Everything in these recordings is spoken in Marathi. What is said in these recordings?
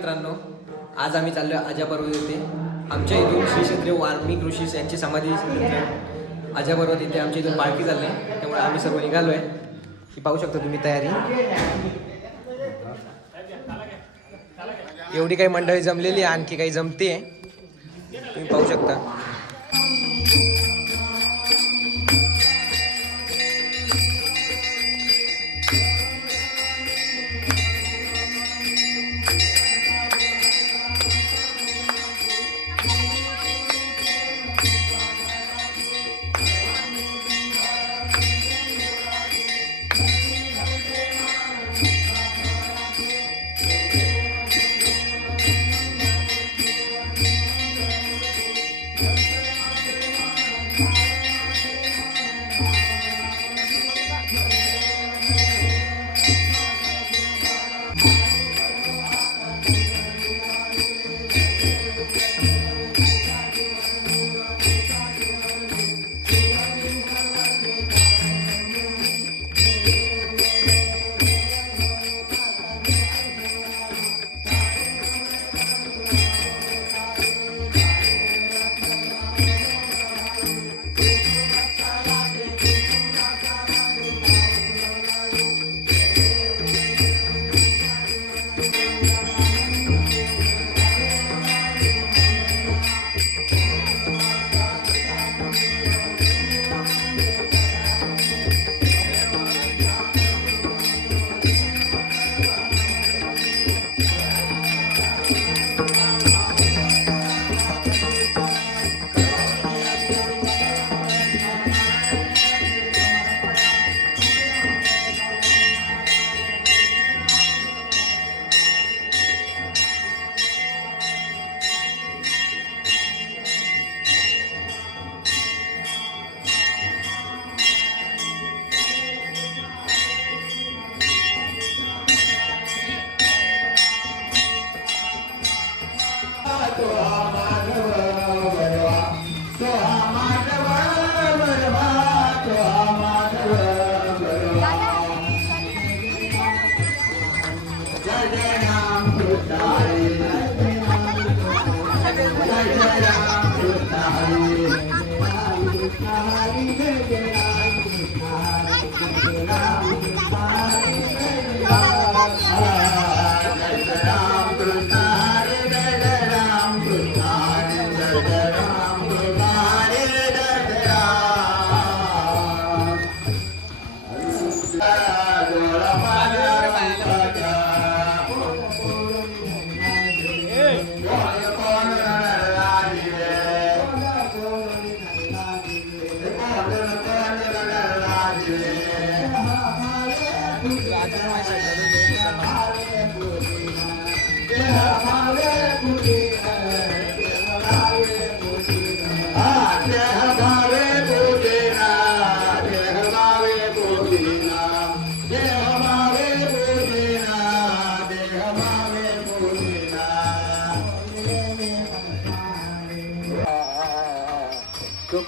मित्रांनो आज आम्ही चाललो अजा पर्वत येथे आमच्या इथून श्री क्षत्रिय वाल्मी ऋषी यांची समाधी अजा पर्वत आमच्या इथून पालखी चालली. आहे त्यामुळे आम्ही सर्व निघालो आहे ही पाहू शकता तुम्ही तयारी. एवढी काही मंडळी जमलेली आहे आणखी काही जमते तुम्ही पाहू शकता.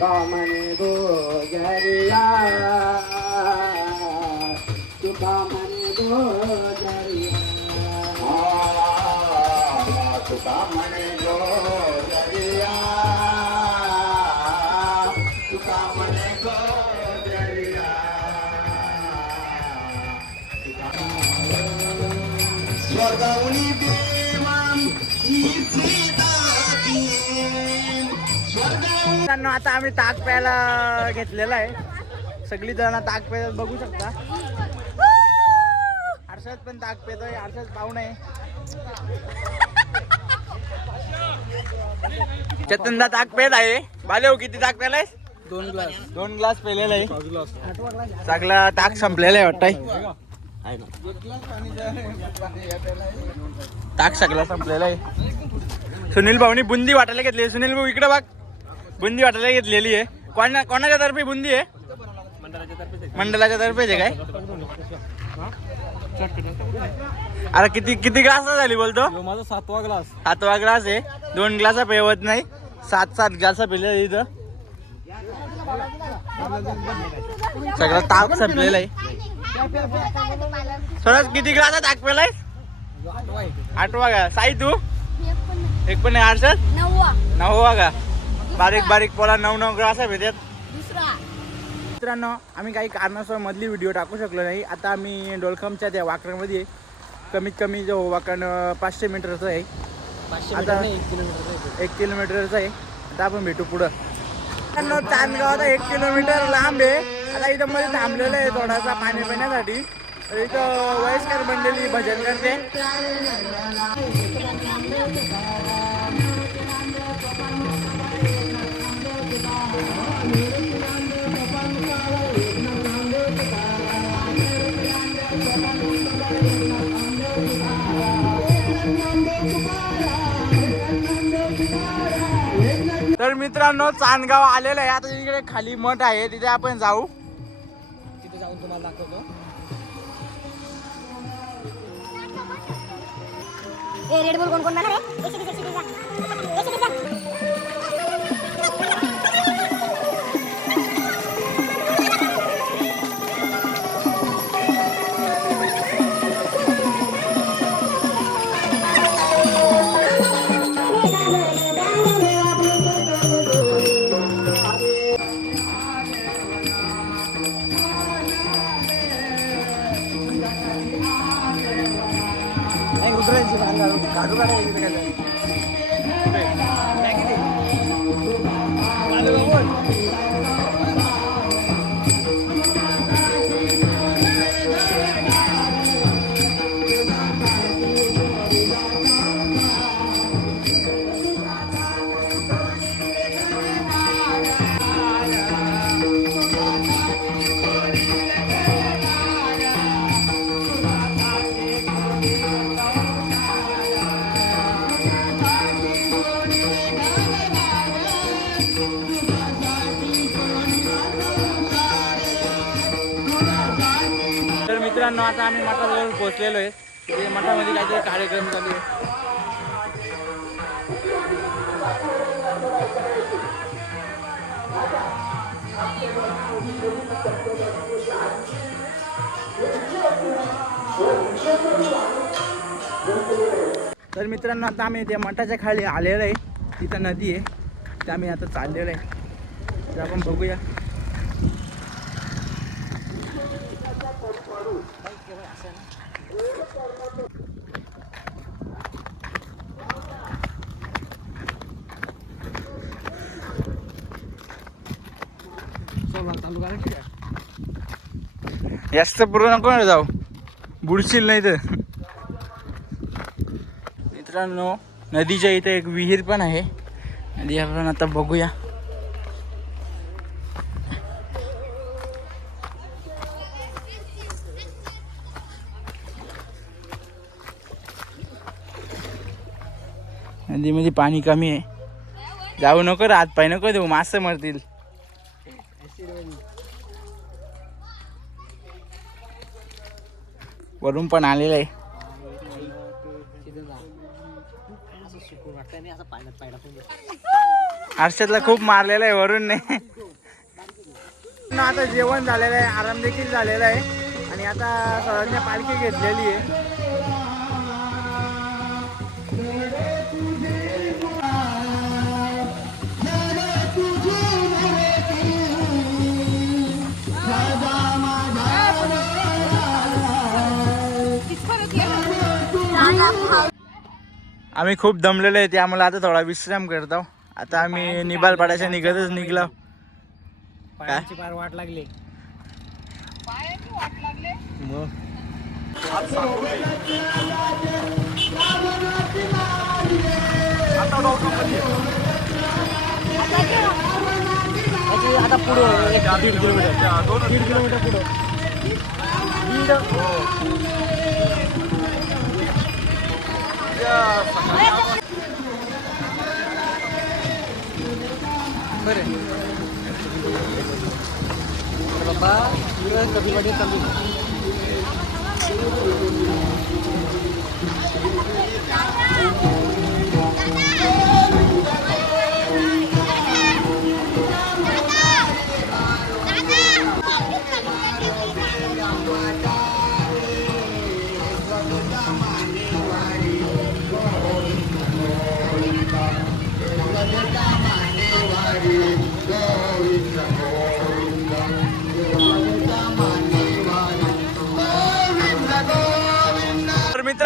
तुका म्हणे गोजरिया तुका म्हणे आता आम्ही ताक प्यायला घेतलेला आहे. सगळी जण ताक प्यायला बघू शकता. हर्षद पण ताक पितोय हर्षद पाहू नये. चेतनदा ताक पेत आहे. बालेव किती ताक पेलाय दोन ग्लास. दोन ग्लास पेलेला आहे. सगळा ताक संपलेला आहे वाटतंय. ताक सगळा संपलेला आहे. सुनील भाऊनी बुंदी वाटायला घेतली. सुनील भाऊ इकडे बघ. बुंदी वाटायला घेतलेली आहे. कोणा कोणाच्या तर्फे बुंदी आहे? मंडळाच्या तर्फे आहे काय? अरे किती किती ग्लास झाली बोलतो? माझा सातवा ग्लास. सातवा ग्लास आहे. दोन ग्लास पेवत नाही. सात सात ग्लास पिले इथं. सगळं ताक संपलेलं आहे. सरस किती ग्लास ताक पेलाय आठवा का? साई तू? एक पण नाही आरशात नववा. नववा का? बारीक बारीक पोला नऊ नऊ ग्रास भेटत दुसरा. मित्रांनो आम्ही काही कारणास्तव मधली व्हिडिओ टाकू शकलो नाही. आता आम्ही डोलखमच्या त्या वाकडामध्ये आहे. कमीत कमी जो वाकण अं, पाचशे मीटरचा आहे. पाचशे आता- मीटर नाही एक किलोमीटर एक किलोमीटरचा आहे. आता आपण भेटू पुढं. मित्रांनो, चांदगाव आता एक किलोमीटर लांब आहे. आता इथं मध्ये थांबलेलं आहे थोडासा पाणी पिण्यासाठी. इथं वयस्कर मंडळी भजन करते. मित्रांनो चांदगाव आलेलं आहे. आता इकडे खाली मठ आहे. तिथे आपण जाऊ. तिथे जाऊन तुम्हाला दाखवतो. ए रेड बुल कोण कोण आता आम्ही मठाजवळ पोहोचलेलो आहे. तिथे मठामध्ये काहीतरी कार्यक्रम चालू आहे. तर मित्रांनो आता आम्ही त्या मठाच्या खाली आलेलो आहे. तिथं नदी आहे. ते आम्ही आता चाललेलो आहे. तर आपण बघूया चला चालू करा की काय? जास्त पूर्ण नको ना जाऊ. बुडशील नाही तर. मित्रांनो नदीच्या इथे एक विहीर पण आहे. नदी आपण आता बघूया. नदीमध्ये पाणी कमी आहे. जाऊ नको रे पाय नको देऊ मासे मरतील. वरून पण आलेलं आहे. हर्षदला खूप मारलेलं आहे वरून नाही ना. आता जेवण झालेलं आहे आराम देखील झालेला आहे. आणि आता सरांनी पालखी घेतलेली आहे. आम्ही खूप दमलेलो आहे त्यामुळे आता थोडा विश्राम करतो आता आम्ही निबाल पाड्याच्या निघतच निघलो. पायाची पार वाट लागली. मग? त्याची आता पुढं एक दीड किलोमीटर दीड किलोमीटर पुढं. दीड बरं. बाबा इकडं कधी कधी चालू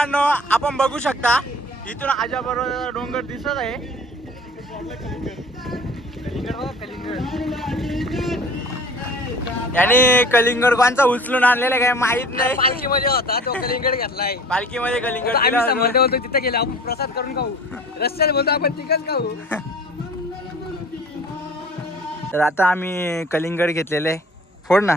मित्रांनो आपण बघू शकता इथून आजा बरोबर डोंगर दिसत आहे. याने कलिंगड कोणचा उचलून आणलेला काय माहीत नाही. पालखीमध्ये होता तो कलिंगड घेतलाय. पालखीमध्ये कलिंगड आम्ही होता. संबंध होतो तिथे गेलो आपण प्रसाद करून खाऊ. रस्त्याला बोलतो आपण तिकच खाऊ. तर आता आम्ही कलिंगड घेतलेले फोड ना.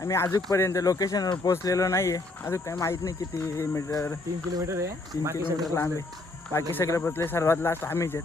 आम्ही अजूनपर्यंत लोकेशनवर पोहोचलेलो नाही आहे अजून काही माहीत नाही किती मीटर तीन किलोमीटर आहे? तीन किलोमीटर लांब आहे. बाकी सगळे पोचले सर्वात लास्ट आम्हीच आहेत.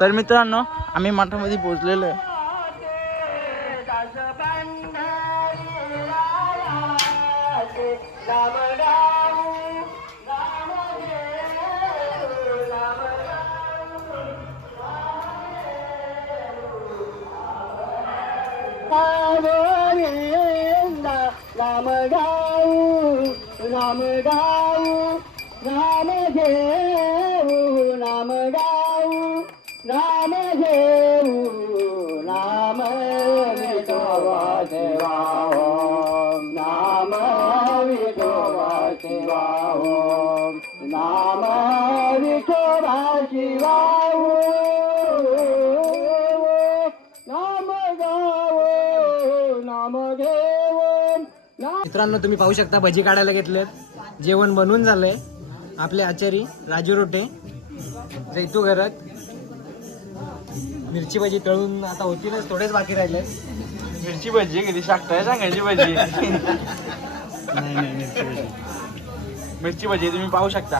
तर मित्रांनो आम्ही मठामध्ये पोहोचलेलो आहे राम गाऊ राम गाऊ राम घेऊ राम गाऊ राम घेऊ नाम विठोबा ओम नाम विठोबा शिवा ओम नाम विठोबा शिवा नाम गावो नाम घेऊ मित्रांनो तुम्ही पाहू शकता भजी काढायला घेतलेत. जेवण बनवून झालंय. आपले आचारी राजू रोटे जैतू घरात मिरची भजी तळून आता होतीलच थोडेच बाकी राहिले मिरची भजी किती शाकताय? सांगायची भजी. मिरची भजी. तुम्ही पाहू शकता.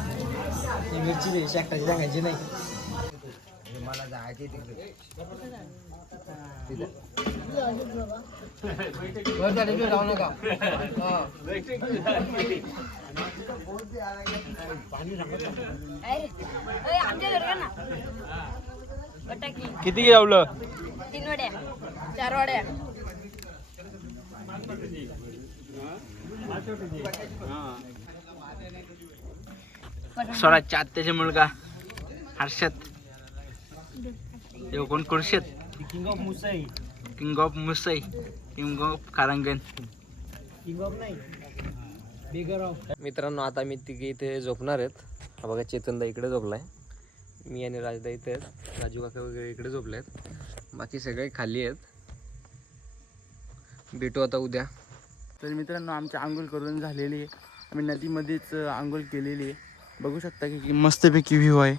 ही मिरची शाकटाची सांगायची नाही. मला जायचे तिकडे जाऊ नका. अरे आमच्या किती लावलं? तीन वड्या. चार वड्या. स्वराजच्या आत्याचे मुलगा. हर्षद. देव कोण खुर्शद? किंग ऑफ मुसई. किंग ऑफ मुसई किंग ऑफ कारंगन. किंग ऑफ नाही बिगर ऑफ मित्रांनो आता मी तिघे इथे झोपणार आहेत. हा बघा चेतनदा इकडे झोपलाय. मी आणि राजदा इथे आहेत राजू काका वगैरे इकडे झोपले आहेत बाकी सगळे खाली आहेत. भेटू आता उद्या. तर मित्रांनो आमची आंघोळ करून झालेली आहे. आम्ही नदीमध्येच आंघोळ केलेली आहे. बघू शकता की की मस्तपैकी व्ह्यू आहे.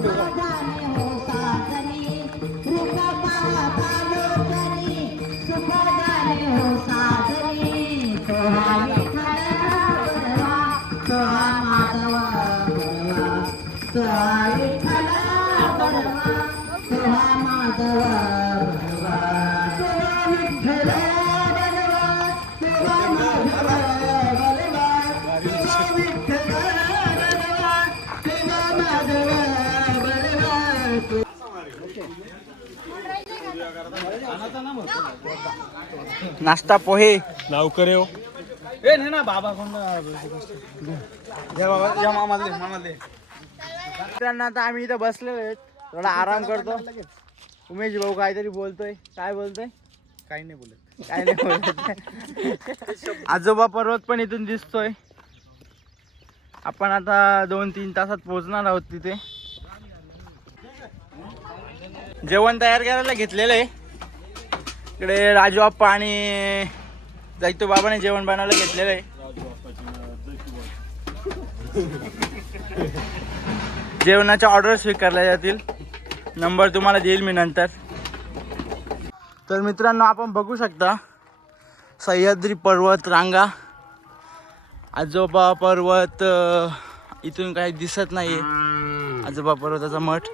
对十 नाश्ता पोहे. लवकर येऊ. ए नाही ना बाबा कोण या बाबा या मामाले मामाले मित्रांनो आता आम्ही इथं बसलेलो आहेत. थोडा आराम करतो. उमेश भाऊ काहीतरी बोलतोय. काय बोलतोय? काही नाही बोलत. काय नाही बोलत. आजोबा पर्वत पण इथून दिसतोय. आपण आता दोन तीन तासात पोहोचणार आहोत तिथे. जेवण तयार करायला घेतलेलं आहे. इकडे राजू आप्पा आणि जायतो बाबाने जेवण बनवायला घेतलेलं आहे. जेवणाच्या ऑर्डर स्वीकारल्या जातील. नंबर तुम्हाला देईल मी नंतर. तर मित्रांनो आपण बघू शकता सह्याद्री पर्वत रांगा. आजोबा पर्वत इथून काही दिसत नाही आजोबा पर्वताचा मठ.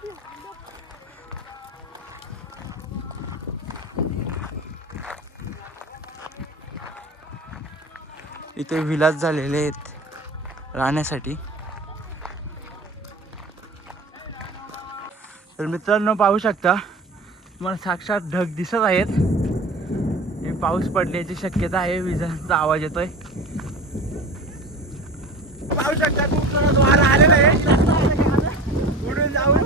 इथे विलास झालेले आहेत राहण्यासाठी. तर मित्रांनो पाहू शकता तुम्हाला साक्षात ढग दिसत आहेत. हे पाऊस पडण्याची शक्यता आहे विजांचा आवाज येतोय. पाहू शकता खूप जोरात वारा आलेला आहे. पुढे जाऊन.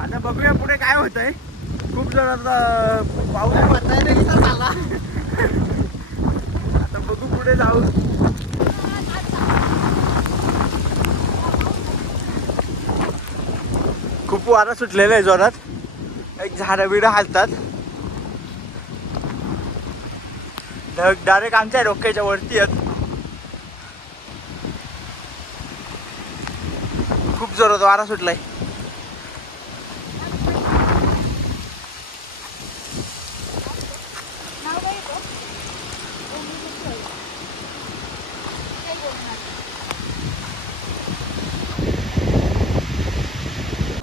आता बघूया पुढे काय होत आहे खूप जोरात आता पाऊस पडताय. पुढे खूप वारा सुटलेला आहे जोरात. एक झाडं बिडं हालतात. ढग डायरेक्ट आमच्या डोक्याच्या वरती आहेत. खूप जोरात वारा सुटलाय.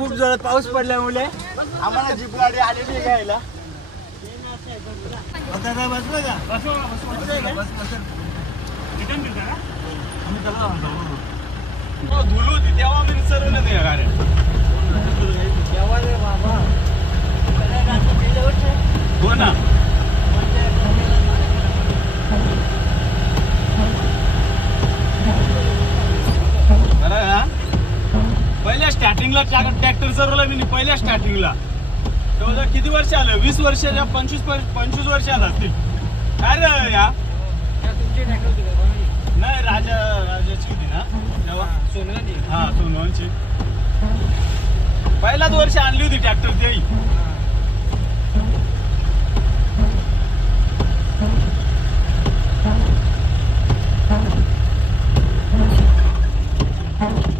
खूप जोरात पाऊस पडल्यामुळे आम्हाला जीप गाडी आलेली घ्यायला? धुलू होती तेव्हा मी सर्व नाही गाड्या. हो ना. बरं? पहिल्या स्टार्टिंगला ट्रॅक्टर चालवला मी पहिल्या स्टार्टिंगला तेव्हा किती वर्ष आलं? वीस वर्षाच्या पंचवीस पंचवीस वर्ष आलं असतील. काय रे या? नाही राजा राजाची होती ना? तेव्हा? सोनवांची हा सोनवांची पहिलाच वर्ष आणली होती ट्रॅक्टर तेही Thank